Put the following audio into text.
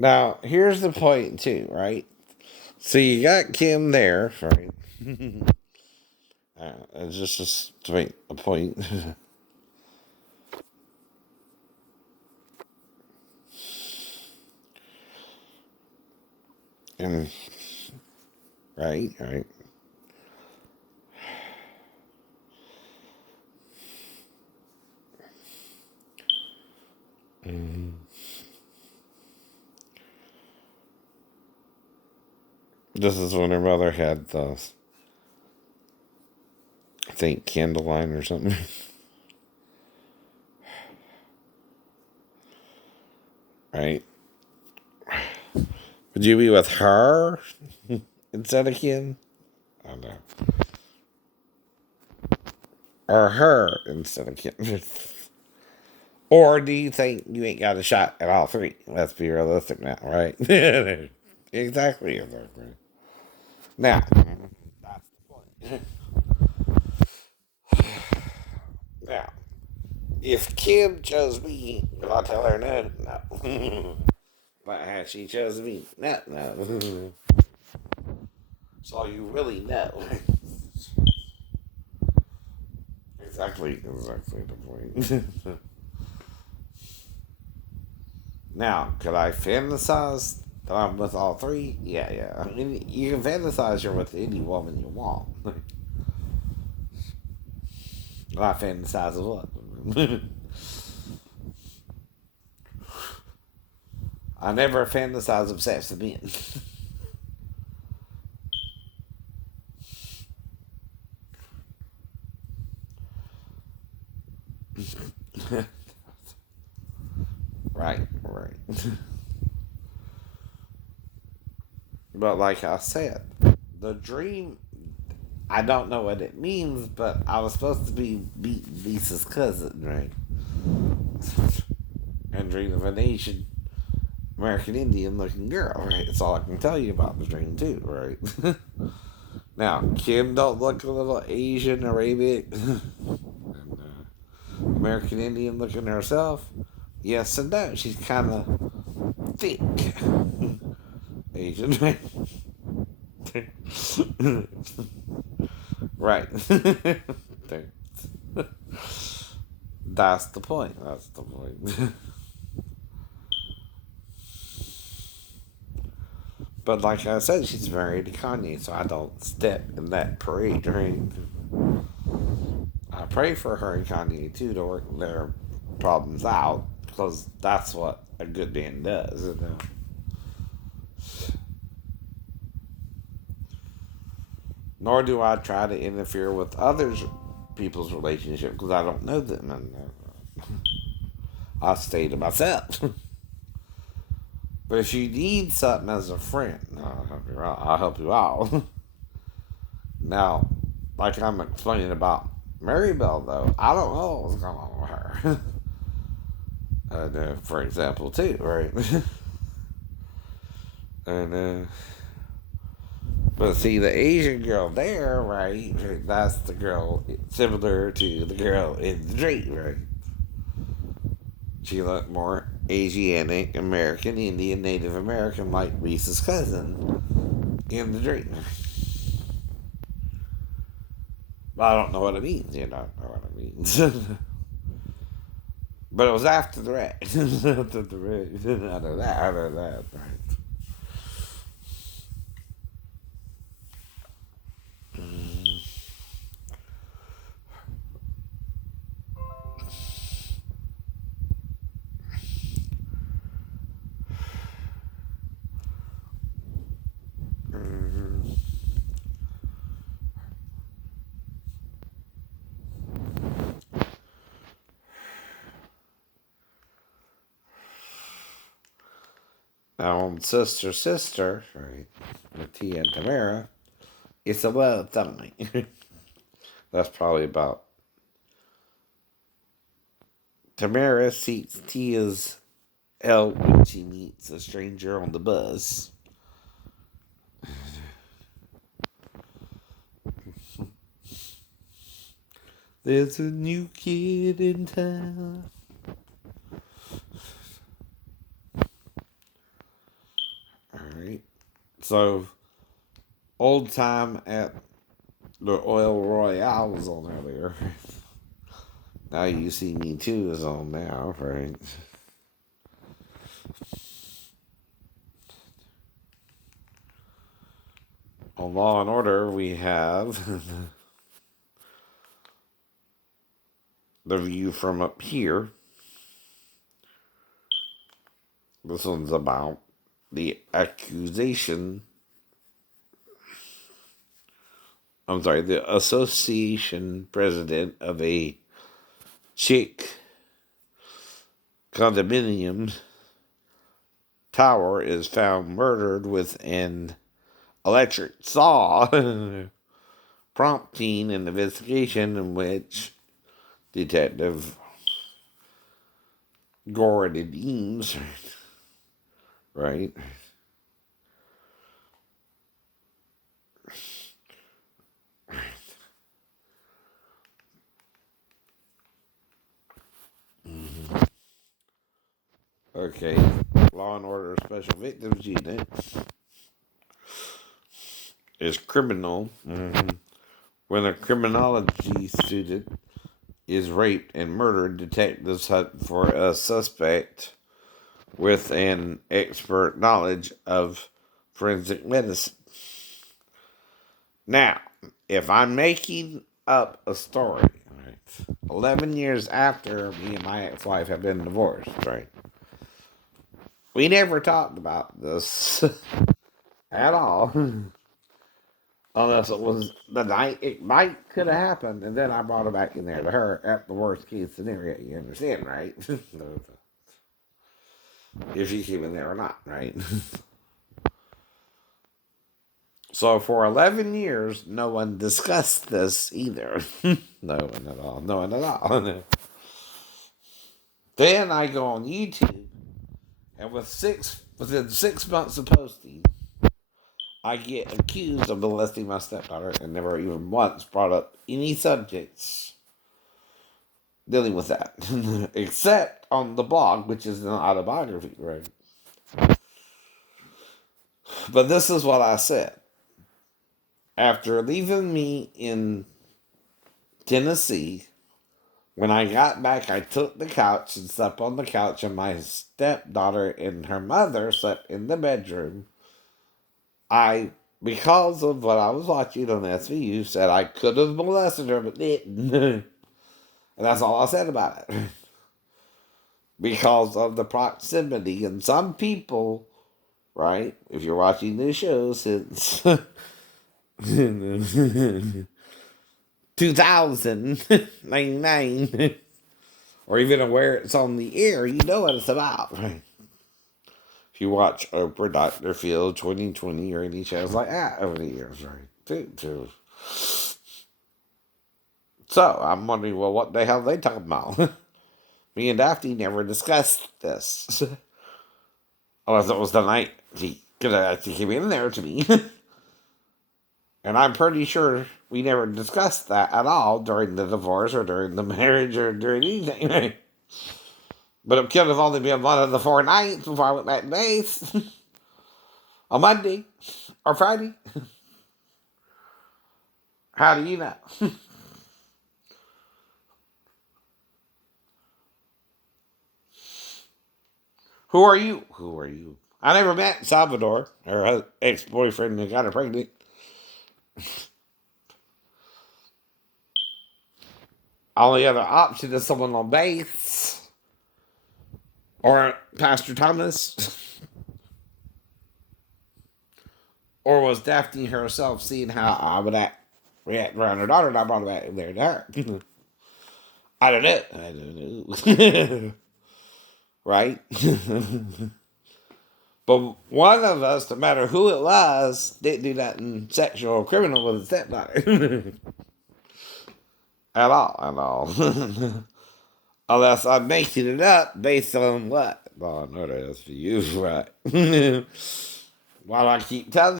Now, here's the point, too, right? So you got Kim there, right? It's just to make a point. And, right, right. This is when her mother had the, I think, candle line or something. Right? Would you be with her instead of Kim? I don't know. Or her instead of Kim? Or do you think you ain't got a shot at all three? Let's be realistic now, right? Exactly. Now, that's the point. Now, if Kim chose me, will I tell her no? No. But had she chose me? No, no. So you really know. Exactly the point. Now, could I fantasize that I'm with all three? Yeah, yeah. I mean, you can fantasize you're with any woman you want. I fantasize of what? I never fantasize of sex with men. Right, right. But like I said, the dream, I don't know what it means, but I was supposed to be Lisa's cousin, right? And dream of an Asian American Indian looking girl, right? That's all I can tell you about the dream, too, right? Now, Kim don't look a little Asian Arabic and, American Indian looking herself. Yes and no. She's kind of thick Asian. Right. That's the point. That's the point. But like I said, she's married to Kanye, so I don't step in that parade, right? I pray for her and Kanye too to work their problems out because that's what a good man does. You know? Nor do I try to interfere with others people's relationship because I don't know them, and I stay to myself. But if you need something as a friend, I'll help you out. Now, like I'm explaining about Maribel, though, I don't know what's going on with her. For example, too, right? and But see, the Asian girl there, right? That's the girl similar to the girl in the dream, right? She looked more Asiatic, American, Indian, Native American, like Lisa's cousin in the dream. But I don't know what it means. You don't know what it means. But it was after the wreck. After the wreck. I know that, right? Now, on Sister, right, with Tia and Tamara, it's a love something. That's probably about Tamara seeks Tia's help when she meets a stranger on the bus. There's a new kid in town. So, old time at the Oil Royale was on earlier. Now You See Me Too is on now, right? On Law and Order, we have The View from Up Here. This one's about the accusation. I'm sorry, the association president of a chick condominium tower is found murdered with an electric saw, prompting an investigation in which Detective Gordon Eames, right? Okay, Law and Order Special Victims Unit is criminal. When a criminology student is raped and murdered, detectives hunt for a suspect with an expert knowledge of forensic medicine. Now, if I'm making up a story, right, 11 years after me and my ex-wife have been divorced, right, we never talked about this at all. Unless it was the night it might could have happened, and then I brought it back in there to her at the worst case scenario. You understand, right? If she came in there or not, right? So for 11 years, no one discussed this either. No one at all. No one at all. Then I go on YouTube, and within 6 months of posting, I get accused of molesting my stepdaughter and never even once brought up any subjects dealing with that. Except on the blog, which is an autobiography, right? But this is what I said. After leaving me in Tennessee, when I got back, I took the couch and slept on the couch, and my stepdaughter and her mother slept in the bedroom. Because of what I was watching on SVU, said I could have molested her, but didn't. And that's all I said about it. Because of the proximity. And some people, right, if you're watching this show since 2099, or even aware it's on the air, you know what it's about, right? If you watch Oprah, Dr. Phil, 2020, or any shows like that over the years, right? So, I'm wondering, well, what the hell are they talking about? Me and Daphne never discussed this. Unless it was the night she came in there to me. And I'm pretty sure we never discussed that at all during the divorce or during the marriage or during anything. But it could have only been one of the 4 nights before I went back to base. On Monday or Friday. How do you know? Who are you? Who are you? I never met Salvador, her ex-boyfriend who got her pregnant. Only other option is someone on base. Or Pastor Thomas. Or was Daphne herself seeing how I would react around her daughter, and I brought her back there to her? I don't know. Right? But one of us, no matter who it was, didn't do nothing sexual or criminal with his stepdaughter. At all. Unless I'm making it up based on what? Well, I know that is for you, right? While I keep telling